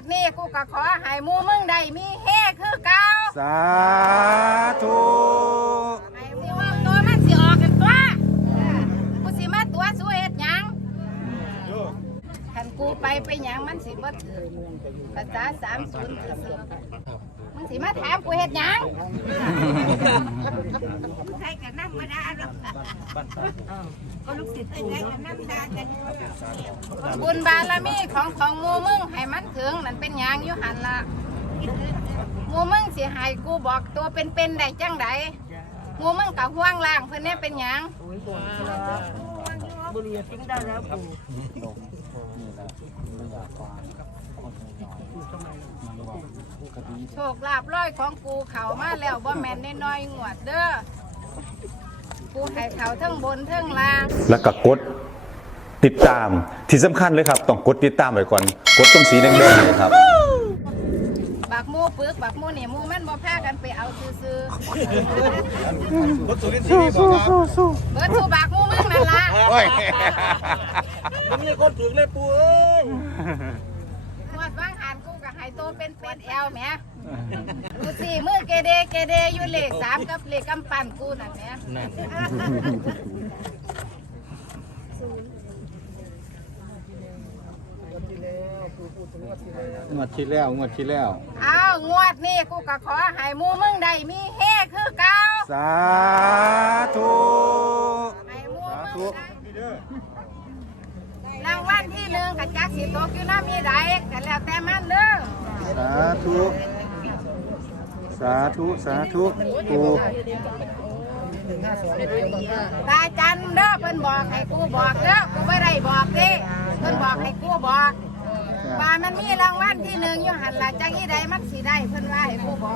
ดนี้กูก็ขอให้หมูมึงได้มีเฮคือเก่าสาธุให้หมูมึงตัวมันสิออกกันตัวกูสิมาตัวสู้เฮ็ดหยังคันกูไปไปหยังมันสิบ่ถือภาษาสามศูนย์ มึงสิมาถามกูเฮ็ดหยังใครกันนั่งมาด่าดอกก็ลูกศิษย์กูเนาะนั่งด่ากันบุญบารมีของของมูมึงให้มันถึงนั่นเป็นหยังอยู่หันละมูมึงสิให้กูบอกตัวเป็นๆได้จังไดมูมึงกับห่วงล่างเพิ่อนเนี่ยเป็นหยังบุรีทิ้งได้แล้วปู่ โชคลาภร้อยของกูเขามาแล้วบ่แม่นน้อยๆงวดเด้อกูให้เขาทั้งบนทั้งล่างแล้วก็กดติดตามที่สำคัญเลยครับ ต้องกดติดตามไว้ก่อน กดตรงสีแดงๆเลยครับ บักหมูปึกบักหมูนี่หมูมันบ่พากันไปเอาซื่อสู้สู้สู้สู้ๆเบิดทูบักหมูมึงนั่นล่ะผมเลยคนถึงเลยปู่เอ้ยงวดวางหัน กูก็ให้โตเป็นเป็ดแอลแหมกูสี่มือเกเดเกเดอยู่เลขสามกับเลขกำปั้นกูนั่นแหมงวดที่แล้วงวดที่แล้วเอางวดนี้กูก็ขอให้หมูมึงได้มีเฮคือเก่าสาธุให้หมูมึงได้รางวัลที่หนึ่งกับจักสิตกอยู่น้ำมีใดกันแล้วแต่มันเด้อ สาธุ สาธุ สาธุปูตาจันเด้อเพิ่นบอกให้กูบอกเด้อกูไม่ได้บอกเด้เพิ่นบอกให้กูบอกว่ามันมีรางวัลที่หนึ่งอยู่หันละจักอีใดมันสิได้เพิ่นว่าให้กูบอก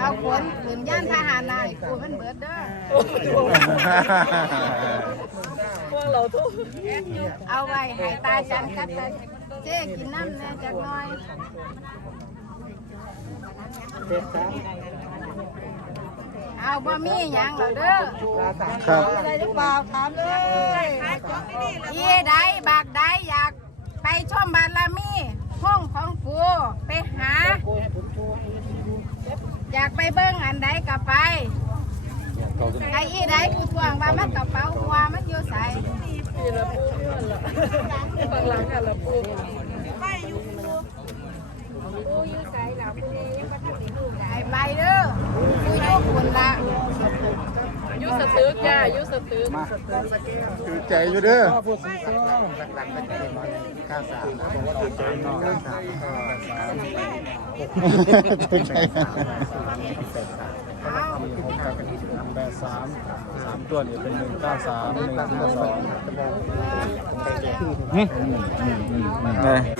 เอาขนขืนย่านทหารนายกูมันเบิดเด้อพวกเราทุกเอาไว้ให้ตาจันกับตาเจ๊กินน้ำแน่จักน่อยเอาบ่มีหยังหรอเด้อครับอะไรหรือเปล่าถามเลยอีใดบากใดอยาก ชมบารมีห้องของกูไปหา อยากไปเบิ้งอันใดก็ไปไอ้อีใดกูทวงว่ามันกระเป๋าหัวมันอยู่ใส่พี่ละปู่พี่ละบางหลังอะละปู ไอ้ไปเด้อกูอยู่คุณละ ยุ ย่ายุสตือมาคือใจอยู่เด้อหลักๆป็จะเป็นก้าสามบอกว่าถือใจก้าสามถือใจแปดสามสามตัวเนี่ยเป็นหนึ่งเก้าสามหนึ่งเก้าสอง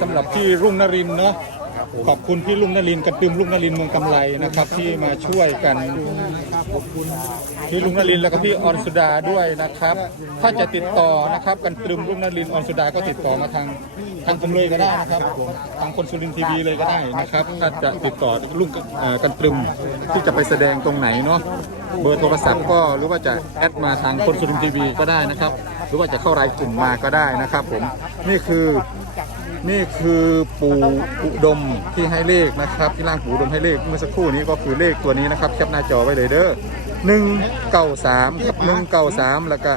สำหรับที่รุ่งนรินเนาะ ขอบคุณพี่รุ่งนรินทร์กันตึมรุ่งนรินทร์เมืองกำไรนะครับ ที่มาช่วยกันพี่รุ่งนรินทร์แล้วก็พี่ออนสุดาด้วยนะครับ ถ้าจะติดต่อนะครับกันตรึมรุ่งนรินทร์ออนสุดาก็ติดต่อมาทางทางผมเลยก็ได้นะครับทางคนสุรินทร์ทีวีเลยก็ได้นะครับ ถ้าจะติดต่อรุ่งเอ่อกันตรึมที่จะไปแสดงตรงไหนเนาะเบอร์โทรศัพท์ก็หรือว่าจะแอดมาทางคนสุรินทร์ทีวีก็ได้นะครับ หรือว่าจะเข้ารายกลุ่มมาก็ได้นะครับ ผมนี่คือ นี่คือปู่อุดมที่ให้เลขนะครับที่ร่างปู่อุดมให้เลขเมื่อสักครู่นี้ก็คือเลขตัวนี้นะครับแคปหน้าจอไว้เลยเด้อหนึ่งเก้าสามกับหนึ่งเก้าสามแล้วก็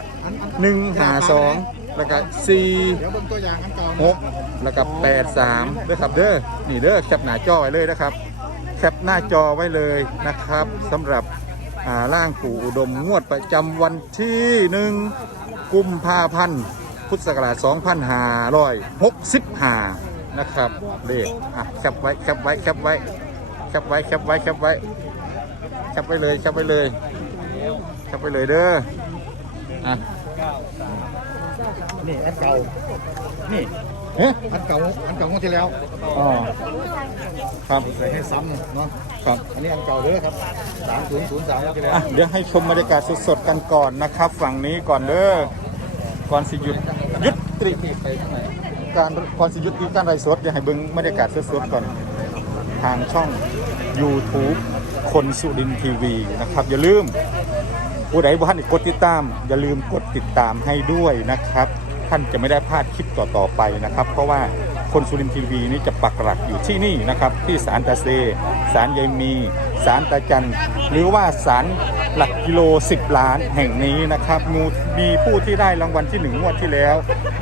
หนึ่งหาสองแล้วก็สี่หกแล้วก็แปดสามเด้อครับเด้อนี่เด้อแคปหน้าจอไว้เลยนะครับ แคปหน้าจอไว้เลยนะครับสำหรับอ่าร่างปู่อุดมงวดประจำวันที่หนึ่งกุมภาพันธ์ พุทธศักราช2565นะครับเลขอะแคปไว้แคปไว้แคปไว้แคปไว้แคปไว้แคปไว้แคปไว้เลยแคปไว้เลยแคปไว้เลยเด้ออะนี่อันเก่านี่เอ๊ะอันเก่าอันเก่างวดที่แล้วอ๋อครับใส่ให้ซ้ำเนาะครับอันนี้อันเก่าเด้อครับสามศูนย์ศูนย์สามที่แล้วอะเดี๋ยวให้ชมบรรยากาศสดๆกันก่อนนะครับ ฝั่งนี้ก่อนเด้อก่อนสิหยุดยุด ตรีการก่อนสิยุดการไรสดเดี๋ยวให้เบิ้งบรรยากาศสดๆก่อนทางช่อง YouTube คนสุรินทีวีนะครับ อย่าลืมผู้ใดบ่ท่านกดติดตาม อย่าลืมกดติดตามให้ด้วยนะครับ ท่านจะไม่ได้พลาดคลิปต่อๆไปนะครับ เพราะว่า คนสุรินทร์ทีวีนี่จะปักหลักอยู่ที่นี่นะครับ ที่ศาลตาเซศาลยายมีศาลตาจันหรือว่าศาลหลักกิโล 10 ล้านแห่งนี้นะครับมูมีผู้ที่ได้รางวัลที่หนึ่งวดที่แล้ว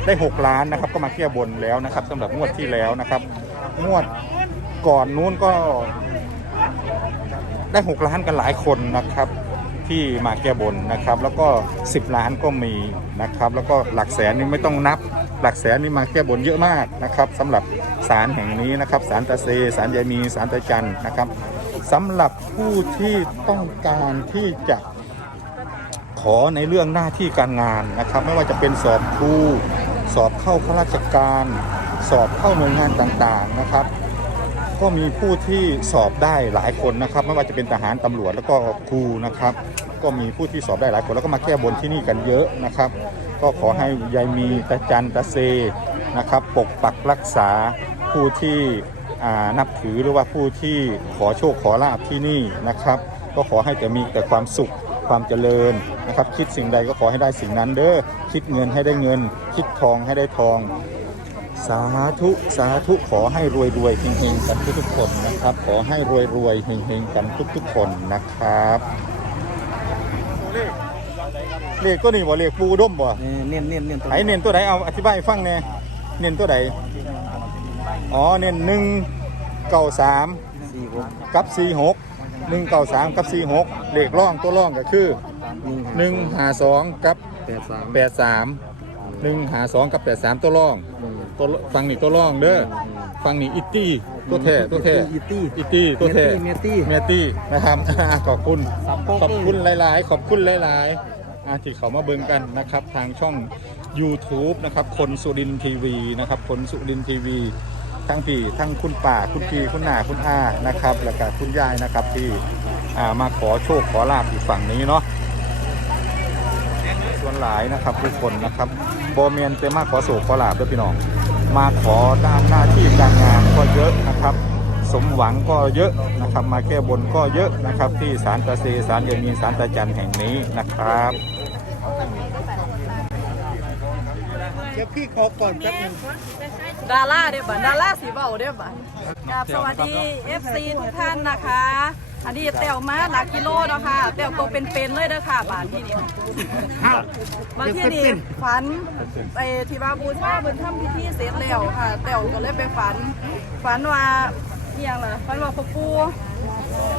ได้ 6 ล้านนะครับ ก็มาแก้บนแล้วนะครับสำหรับงวดที่แล้วนะครับ งวดก่อนนู้นก็ได้ 6 ล้านกันหลายคนนะครับ ที่มาแก้บนนะครับ แล้วก็ 10 ล้านก็มีนะครับ แล้วก็หลักแสนนี่ไม่ต้องนับ หลักแสนนี่มาแก้บนเยอะมากนะครับสำหรับศาลแห่งนี้นะครับศาลตาเซศาลยายมีศาลตาจันนะครับสำหรับผู้ที่ต้องการที่จะขอในเรื่องหน้าที่การงานนะครับ ไม่ว่าจะเป็นสอบครูสอบเข้าข้าราชการ สอบเข้าหน่วยงานต่างๆนะครับ ก็มีผู้ที่สอบได้หลายคนนะครับ ไม่ว่าจะเป็นทหารตำรวจแล้วก็ครูนะครับ ก็มีผู้ที่สอบได้หลายคนแล้วก็มาแก้บนที่นี่กันเยอะนะครับ ก็ขอให้ยายมีตาจันตาเซนะครับ ปกปักรักษาผู้ที่นับถือหรือว่าผู้ที่ขอโชคขอลาบที่นี่นะครับ ก็ขอให้แต่มีแต่ความสุขความเจริญนะครับ คิดสิ่งใดก็ขอให้ได้สิ่งนั้นเด้อคิดเงินให้ได้เงิน คิดทองให้ได้ทอง สาธุสาธุขอให้รวยรวยๆเฮงๆกันทุกๆคนนะครับ ขอให้รวยรวยๆเฮงๆกันทุกๆคนนะครับ เลขก็นี่บ่เลขปูด้มบ่เน้นเน้นเน้นตัวไอเน้นตัวไหนเอาอธิบายให้ฟังแหน่เน้นตัวไหนอ๋อเน้นหนึ่งเก้าสามสี่หกกับสี่หกหนึ่งเก้าสามกับสี่หกเลขร่องตัวร่องก็คือหนึ่งหนึ่งหาสองกับแปดสามแปดสามหนึ่งหาสองกับแปดสามตัวร่องอืมตัวฟังนี่ตัวร่องเด้อฟังนี่อิตตี้ตัวแท้ตัวแท้อีตี้อิตตี้ตัวแท้เมตตี้เมตตี้นะครับขอบคุณสับโป๊กขอบคุณหลาย ๆ ขอบคุณหลาย ๆ อ่าที่เขามาเบิ่งกันนะครับทางช่อง YouTube นะครับคนสุรินทีวีนะครับคนสุรินทีวีทั้งพี่ทั้งคุณป่าคุณพี่คุณหนาคุณอานะครับแล้วก็คุณยายนะครับที่อ่ามาขอโชคขอลาบอีกฝั่งนี้เนาะส่วนหลายนะครับทุกคนนะครับโบเมียนเตมาขอโศกขอลาบด้วยพี่น้อง มาขอด้านหน้าที่การงานก็เยอะนะครับสมหวังก็เยอะนะครับ มาแก้บนก็เยอะนะครับ ที่ศาลตาเซศาลเยมีศาลตาจันแห่งนี้นะครับ เดี๋ยวพี่ขอก่อนแป๊บนึงดาราเด้อบัดดาราสีเบาเด้อบัดกับสวัสดี FC ทุกท่านนะคะ อันนี้เต้วมาหลักกิโลเนาะค่ะเต้วตัวเป็นๆเลยเด้อค่ะบาทที่นี่มาที่นี่ฝันไปที่ว่าบูชาเพิ่นทำพิธีเสร็จแล้วค่ะเต้วก็เลยไปฝัน ฝันว่าเอียงล่ะฝันว่าพ่อปู่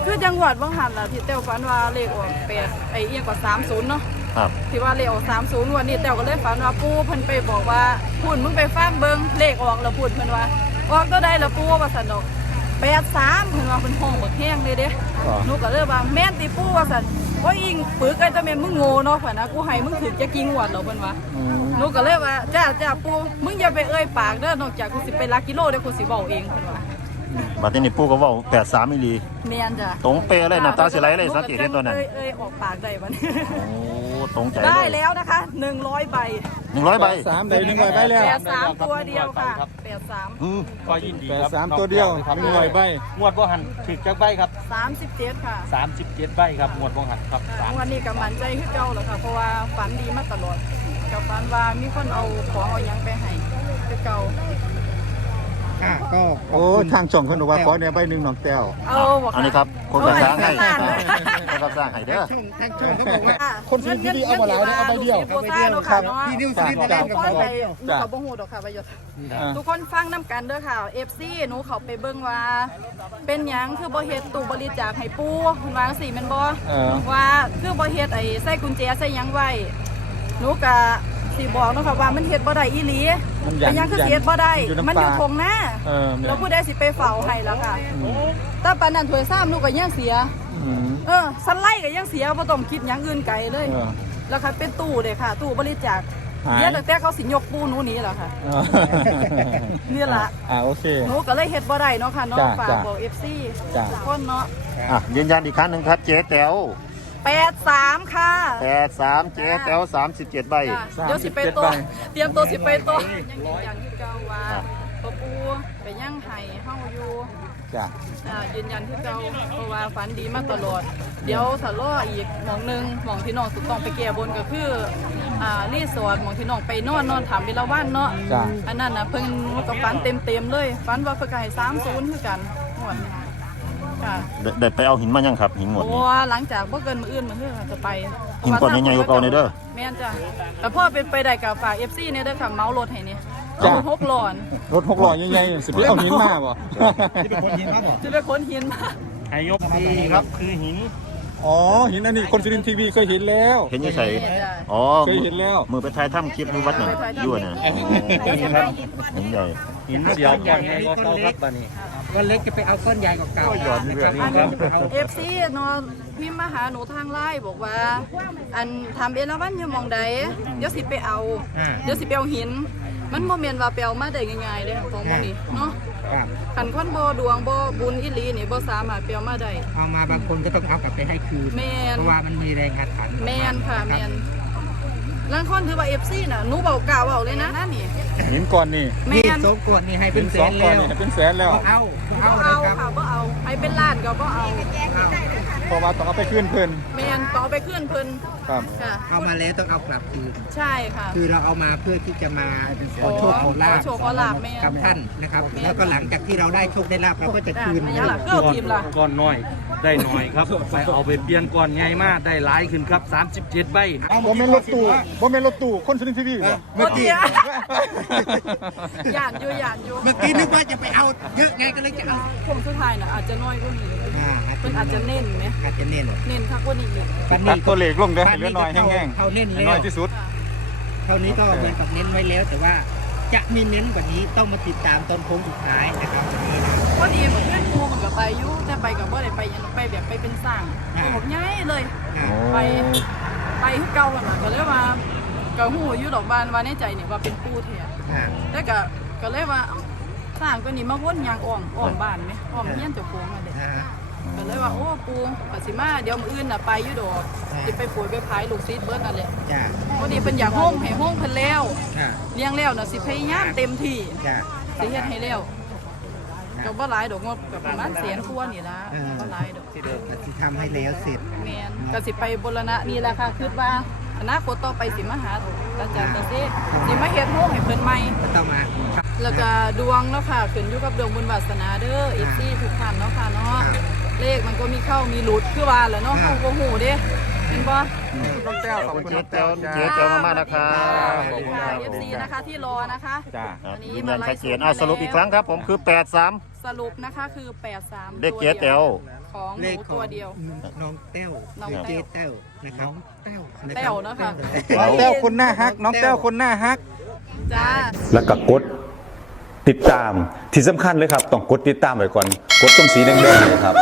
คือจังหวัดบางหันล่ะที่เต้วฝันว่าเลขออกแปดไอ้เอียงกว่า30เนาะ ครับ ที่ว่าเลขออก30วันนี้แต่ก็เลยฝันว่าปู่เพิ่นไปบอกว่าพูนมึงไปฟังเบิ่งเลขออกแล้วพูนเพิ่นว่าออกก็ได้แล้วปู่ว่าซั่นดอก83เพิ่นว่าเพิ่นห้องบักแห้งเลยเด้อ๋อหนูก็เลยว่าแม่นติปู่ว่าซั่นโอ้ยอิงปึกไอ้ตะแม่นมึงโง่เนาะเพิ่นนะกูให้มึงถึกจะกิงหวดแล้วเพิ่นว่าหนูก็เลยว่าจ้าจ้าปู่มึงอย่าไปเอ่ยปากเด้อนอกจากกูสิไปลักกิโลเดี๋ยวกูสิเว้าเองเพิ่นว่าบัดนี้นี่ปู่ก็เว้าแปดสามมิลีแม่นจ้ะตรงเปะเลยน้ำตาสิไหลเลยสังเกตเห็นตัวนั้นเอ้ยเอ้ยออกปากได้บัดนี้โอ้ ตรงใจได้เลยแล้วนะคะ100ใบหนึ่งร้อยใบสามใดหนึ่งร้อยใบแล้วแปดสามตัวเดียวค่ะแปดสามอืมก็ยินดีแปดครับสามตัวเดียวหนึ่งร้อยใบงวดบ่หันถึกจักใบครับสามสิบเจ็ดค่ะ37ใบครับงวดบ่หันครับสามวันนี้กับมันใจขึ้นเก่าแล้วค่ะเพราะว่าฝันดีมาตลอดกับฝันว่ามีคนเอาของเอาหยังไปให้คือเก่า อะก็ขอบโอ้คุณ ทางช่องเขาหนูว่าขอเนี่ยใบหนึ่งน้องแต้วเอาบอกอันนี้ครับคนกระสร้างให้เอาคนให้กระสร้างให้เด้อช่องทางช่องเขาบอกว่า คนสุรินทร์ที่ดีเอามาหลายนะเอาใบเดียว เอาใบเดียวค่ะเนาะพี่นิวสุรินทร์ทุได้กกับคนเขาไปหนูเขาบ่ฮู้ดอกค่ะประโยชน์อ่า ทุกคนฟังน้ำกันเด้อค่ะ FC หนูเขาไปเบิ่งว่า เป็นหยังคือบ่เฮ็ดตู้บริจาคให้ปู่เพิ่นว่าจังซี่แม่นบ่เออ ว่าคือบ่เฮ็ดไอ้ใส่กุญแจใส่หยังไว้หนูก็ สิบอกเนาะค่ะว่ามันเฮ็ดบ่ได้อีหลีมันยันเป็นหยังคือสิเฮ็ดบ่ได้ อยู่น้ำมันอยู่ปลา ทงหน้าเออแม่นแล้วผู้ใดสิไปเฝ้าให้แล้วค่ะแต่ปานนั้นถ้วยซ้ำหนูก็ยังเสีย อืม เออสไลด์ก็ยังเสียบ่ต้องคิดหยังอื่นไกลเลย เออแล้วค่ะเป็นตู้เด้ค่ะ ตู้บริจาคหาย เดี๋ยวตั้งแต่เขาสิยกปูหนูหนี้แล้วค่ะ เออนี่ล่ะ อ่าโอเค หนูก็เลยเฮ็ดบ่ได้เนาะค่ะเนาะจ้ะฝากจ้ะบอก FC จ้ะ ทุกคนเนาะ อะยืนยันอีกครั้งหนึ่งครับเจ๊แต๋ว 83ค่ะแปดสามเจ๊แต๋วสามสิบเจ็ดใบจ้ะเดี๋ยวสิไป37ตัวใบเตรียมตัวสิไปตัวยังยืนยันคือเก่าว่าครับปะปูไปย่างไห้เฮาอยู่จ้ะอ่ายืนยันที่เจ้าเพราะว่าฝันดีมาตลอด เดี๋ยวถ้ารออีกหมองหนึงหมองที่น้องสุดต้องไปแก้บนก็คืออ่ารีสอร์ทหมองที่น้องไปนอนนอนถามเวลาว่านเนาะจ้ะ อันนั้นนะเพิ่งกับฝันเต็มเต็มๆเลยฝันว่าเพิ่นก็ให้สามศูนย์คือกันหมด ค่ะได้ได้ไปเอาหินมายังครับ หินหมดโอ้นี่หลังจากบ่เกินมื้ออื่นมื้ออื่นจะไปหินก้อนใหญ่ๆกว่าเก่าเลยเด้อ แม่นจ้ะแต่พ่อเป็นไปได้กับฝาก FC เนี่ยเด้อค่ะเมารถให้นี่จ้ะเอาหกหลอนรถหกล้อใหญ่ๆสิไปเอาหินมาบ่ที่เป็นคนยินมาบอกจะไปขนหินมาให้ยกนี่ครับคือหิน อ๋อหินอันนี้คนสุรินทร์ทีวีเคยเห็นแล้ว เห็นอยังไงนี่จ้ะ อ๋อเคยเห็นแล้ว มือไปถ่ายถ้ำคลิปอยู่วัดนั่นอยู่น่ะหินใหญ่หินเสียวก้อนใหญ่กว่าเก่าครับตอนนี้ ก้อนเล็กจะไปเอาก้อนใหญ่กว่าเก่าหย่อนเรื่อยอันครับเอฟซีเนาะพิมพ์มาหาหนูทางไลน์บอกว่า อันทำเอราวันอยู่หมองใดเดี๋ยวสิไปเอา อ่า เดี๋ยวสิไปเอาหิน มันบ่แม่นว่าไปเอามาได้ง่ายๆเด้ของพวกนี้เนาะครับคันคนบ่ดวงบ่บุญอีหลีนี่บ่สามารถไปเอามาได้ เอามาบางคนก็ต้องเอากลับไปให้คืน แม่นเพราะว่ามันมีแรงอาถรรพ์แม่นค่ะแม่น ลางคนถือว่า FC น่ะหนูเบากล่าวเว้าเลยนะนั่นนี่หินก้อนนี่แม่นี่นโซกวดนี่ให้หิเป็นนแสสองนก้อแล้นวนี่เป็นแสนแล้ว เอาเอาบ่เลยเอาครับค่ะบ่เอาไอ้เป็นล้านก็บ่เอาเอาเพราะว่าต้องเอาไปขึ้นเพิ่นแม่นก็เอาไปขึ้นเพิ่นครับ ค่ะ เอามาแล้วต้องเอากลับคืน ใช่ค่ะ คือเราเอามาเพื่อที่จะมาขอโชคขอลาขบอโชคขอลาภแม่ กับท่านนะครับ แล้วก็หลังจากที่เราได้โชคได้ลาบเราก็จะอะคืน ไม่ยังล่ะก็เอาทีมล่ะ ก้อนน้อย ได้หน่อยครับ ไปเอาไปเปลี่ยนก้อนใหญ่มากได้หลายขึ้นครับ 37ใบบ่แม่นรถตู้บ่แม่นรถตู้คนสุรินทร์ทีวีบ่เมื่อกี้หยาดอยู่หยาดอยู่เมื่อกี้นึกว่าจะไปเอาเยอะไงก็เลยจะเอาผมสุดท้ายน่ะอาจจะน้อยกว่านี้อ่าเพิ่นอาจจะเน้นไหมอาจจะเน้นเน้นคักกว่านี้อีกวันตันี้ดตัวเลขลงเด้อให้เหลือน้อยแห้งเขาเน้นๆแล้น้อวยที่สุดค่ะเท่านี้ก็เหมือนกับเน้นไว้แล้วแต่ว่าจะมีเน้นกว่านี้ต้องมาติดตามตอนโค้งสุดท้ายนะครับวันนี้นะ พอดีเหมือนเพื่อนครูมันก็ไปอยู่แต่ไปกับว่าได้ไปหยังไปแบบไปเป็นสร้างอ่าผมย้ายเลยอ่าไปไปคือเก่ากันน่ะก็เลยว่าก็หูอยู่ดอกบานว่าในใจนี่ว่าเป็นปู่แท้อ่า แต่ก็ก็เลยว่าเอ้าสร้างก็นี่มาวนยางอ้อมอ้อมบ้านไหมอ้อมเฮียนเจ้าของอะเด้อ่า ก็เลยว่าโอ้ปูปัสิมาเดี๋ยวมื้ออื่นน่ะไปอยู่ดอกอ่า สิไปป่วยไปพายลูกซีดเบิร์ดนั่นแหละจ้าพอดีเพิ่นอยากห้องให้ห้องเพิ่นแล้วจ้าเลี้ยงแล้วน่ะสิพยายามเต็มที่จ้าสิเฮ็ดให้แล้ว ก็บ่หลายดอกงบก็ประมาณแสนกว่านี่ล่ะเออ บ่หลายดอกที่ทำให้แล้วเสร็จ แม่นก็สิไปบรณะนี่แหละค่ะคิดว่าอนาคตต่อไปสิมาหาอาจารย์ตาเซ่สิมาเฮ็ดห้องให้เพิ่นใหม่ ก็ต้องมาแล้วก็ดวงเนาะค่ะขึ้นอยู่กับดวงบุญวาสนาเด้อ FC ทุกท่านเนาะค่ะเนาะเลขมันก็มีเข้ามีหลุดคือว่าแหละเนาะเฮาบ่ฮู้เด้ เห็นบ่น้องแต้วขอบคุณเจ๊น้องแต้แต้ววเจ๊จ้าแต้วมากๆนะครับขอบคุณค่ะ FC นะคะที่รอนะคะจ้าครับยืนยันชัดเจนเอาสรุปอีกครั้งครับผมคือ 83 สรุปนะคะคือ 83เลขเจ๊แต๋ว ของหเลนูขขอตัวงเดียว น้องแต้วน้องหรือแต้ว เจ๊แต้วนะครับแต้วแต้วนะคะน้องแต้วคนหน้าฮัก น้องแต้วคนหน้าฮัก จ้า แล้วก็กดติดตามที่สำคัญเลยครับ ต้องกดติดตามไว้ก่อน กดตรงสีแดงๆเนยครับ